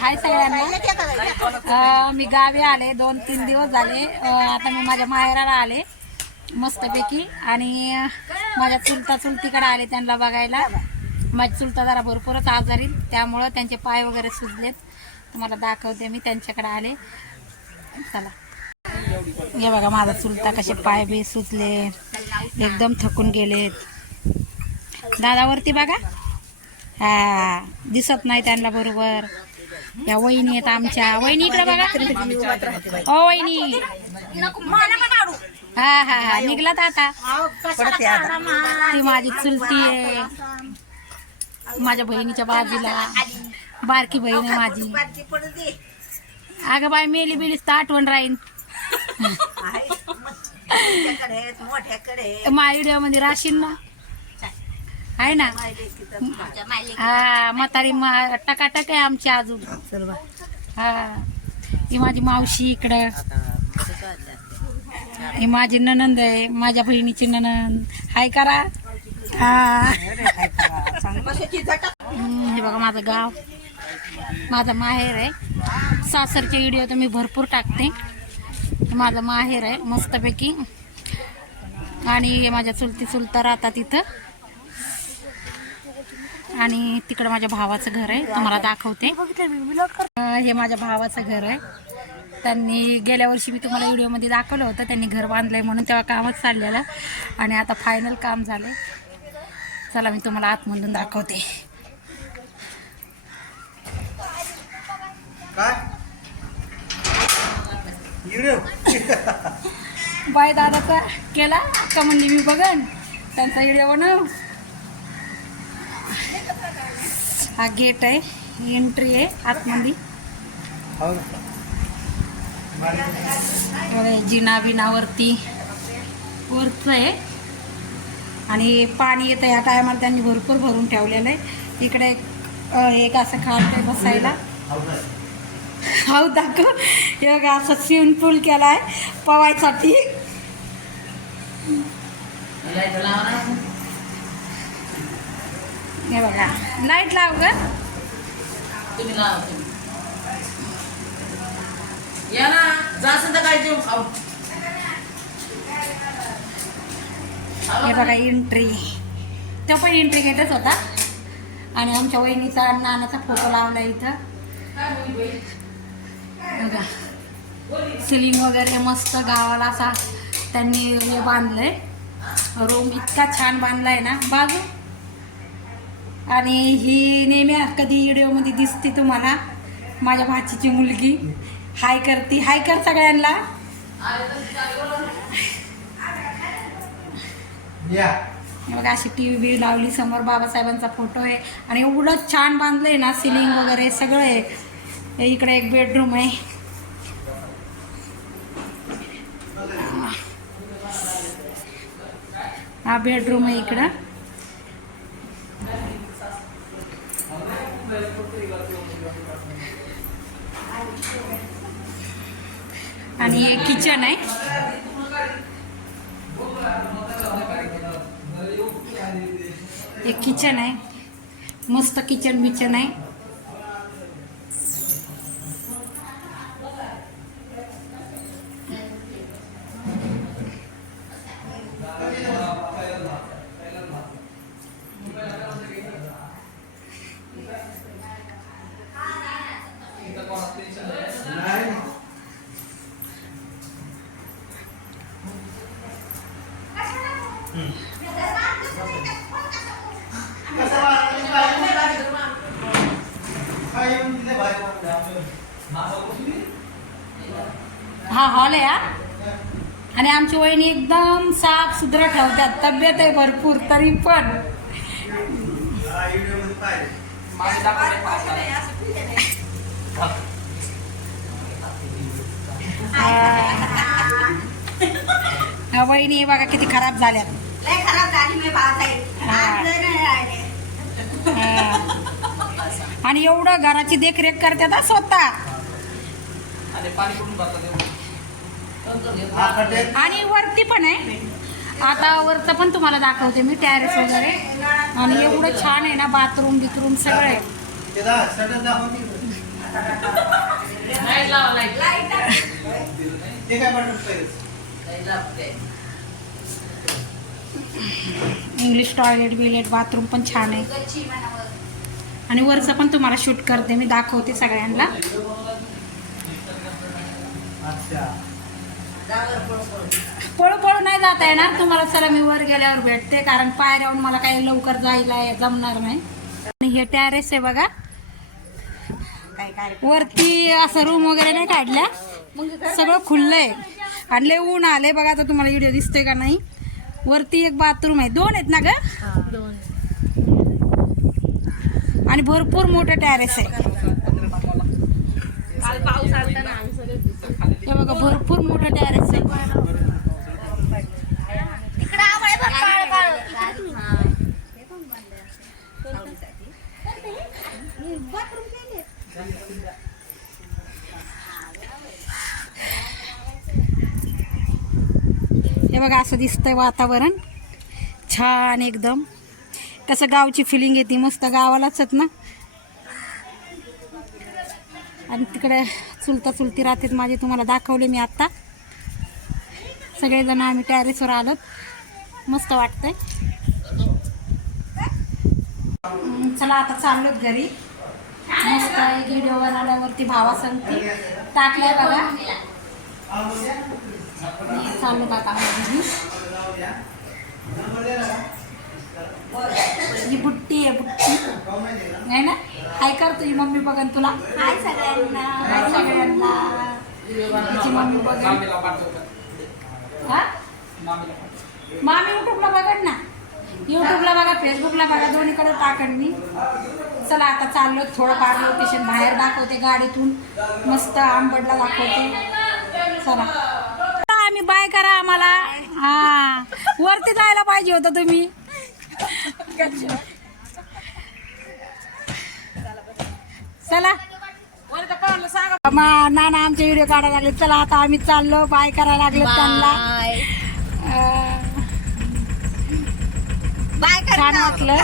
हाय सगळ्यांना. मी गावी आले 2-3 दिवस झाले. आता मी माझ्या माहेराला आले मस्तपैकी आणि माझ्या चुलतीकडे आले त्यांना बघायला. माझी चुलता जरा भरपूरच आजारी, त्यामुळं त्यांचे पाय वगैरे सुजलेत. तुम्हाला दाखवते मी, त्यांच्याकडे आले. चला हे बघा माझा चुलता कसे पाय बी सुजले, एकदम थकून गेलेत. दादावरती बघा, हा दिसत नाही त्यांना बरोबर. या वहिनी आहेत आमच्या. वहिनी इकडे बघा. ओ वहिनी, हा हा हा निघलात आता. ती माझी चुलती आहे, माझ्या बहिणीच्या बाजूला बारकी बहीण आहे माझी. अगं बाय, मेली बिलीस तर आठवण राहीन. माझ्या व्हिडिओ मध्ये राशीन ना, आहे ना. हा म्हातारी टकाटक आहे आमची अजून. हा ही माझी मावशी इकडं, ही माझी ननंद आहे, माझ्या बहिणीची ननंद. हाय करा. हा हे बघा माझं गाव, माझं माहेर आहे. सासरचे व्हिडिओ तर मी भरपूर टाकते. माझं माहेर आहे मस्तपैकी. आणि माझ्या चुलता राहतात इथं. आणि तिकडं माझ्या भावाचं घर आहे, तुम्हाला दाखवते. हे माझ्या भावाचं घर आहे. त्यांनी गेल्या वर्षी मी तुम्हाला व्हिडिओमध्ये दाखवलं होतं, त्यांनी घर बांधलंय म्हणून, तेव्हा कामच चाललेलं. आणि आता फायनल काम झालंय. चला मी तुम्हाला आतमधून दाखवते. बाय दादाचा केला का म्हणजे मी बघन त्यांचा व्हिडिओ बनव. हा गेट आहे, एंट्री आहे आतमध्ये. जिना बिनावरती वरच आहे. आणि पाणी येतं या टायमाला, त्यांनी भरपूर भरून ठेवलेलं आहे. इकडे एक असं खाट आहे बसायला. हाऊ दाखव. हे बघा असं स्विमिंग पूल केला आहे पवायसाठी. हे बघा लाईट लाव ग. तुम्ही लावा, या ना, जा संध्याकाळी जेवून खाऊ. हे बघा एंट्री, तो पण एंट्री गेटच होता. आणि आमच्या वहिनीचा नानाचा फोटो लावला इथं. बघा सिलिंग वगैरे मस्त गावाला असा त्यांनी हे बांधलंय. रूम इतका छान बांधलाय ना बाजू. आणि ही नेहमी कधी व्हिडिओमध्ये दिसते तुम्हाला, माझ्या भाचीची मुलगी. हाय करती, हाय कर सगळ्यांना. बघा अशी टी व्ही लावली समोर, बाबासाहेबांचा फोटो आहे. आणि एवढं छान बांधलंय ना, सिलिंग वगैरे सगळं आहे. इकडे एक बेडरूम आहे. हा बेडरूम आहे इकडं. आणि एक किचन आहे. एक किचन आहे, मस्त किचन बिचन आहे. हा हॉल आहे. आणि आमची वहिनी एकदम साफ सुथरा ठेवतात. तब्येत आहे भरपूर तरी पण. वहिनी बघा किती खराब झाल्या. आणि एवढं घराची देखरेख करतात स्वतः. आणि वरती पण आहे. आता वरचं पण तुम्हाला दाखवते मी, टॅरेस वगैरे. आणि एवढं छान आहे ना, बाथरूम बिथरूम सगळं आहे. लाईट लावा लाईट ते काय बटन लाईट लावते. इंग्लिश टॉयलेट बिलेट बाथरूम पण छान आहे आणि वरचं पण तुम्हाला शूट करते मी, दाखवते सगळ्यांना. पळू पळू नाही जाता येणार तुम्हाला. चला मी वर गेल्यावर भेटते, कारण पायऱ्याहून मला काही लवकर जायला जमणार नाही. आणि हे टॅरेस आहे बघा, वरती असं रूम वगैरे नाही काढल्या, सगळं खुल्लं आहे. आणि लय ऊन आले बघा. आता तुम्हाला व्हिडिओ दिसतोय का नाही. वरती एक बाथरूम आहे, 2 आहेत ना ग. आणि भरपूर मोठं टॅरेस आहे हे बघा, भरपूर मोठं टॅरेस आहे. हे बघा असं दिसतंय वातावरण छान एकदम. कसं गावची फिलिंग येते मस्त, गावालाच आहेत ना. आणि तिकडे चुलता चुलती राहतात माझे, तुम्हाला दाखवले मी आत्ता. सगळेजण आम्ही टॅरेसवर आलोत, मस्त वाटतंय. चला आता चाललोत घरी. मस्त एक व्हिडिओ बनवल्यावरती भावा सांगते टाकलाय बघा. चाललोत आता घरी. ही बुट्टी आहे, बुट्टी आहे ना. हाय कर तुझी मम्मी बघन तुला. हाय सगळ्यांना, हाय सगळ्यांना. तुझी मम्मी बघन. हा मामी युट्यूबला बघन ना, युट्यूबला बघा, फेसबुकला बघा, दोन्हीकडे टाकन मी. चला आता चाललो थोडंफार लोकेशन बाहेर दाखवते, गाडीतून मस्त आंबडला दाखवते. चला आम्ही बाय करा आम्हाला. हा वरती जायला पाहिजे होतं तुम्ही. चला नाना आमचे व्हिडिओ काढायला लागले. चला आता आम्ही चाललो, बाय करायला लागले त्यांना. बाय छान वाटलं.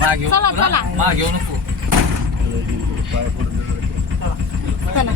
चला चला मागे येऊ नको. चला.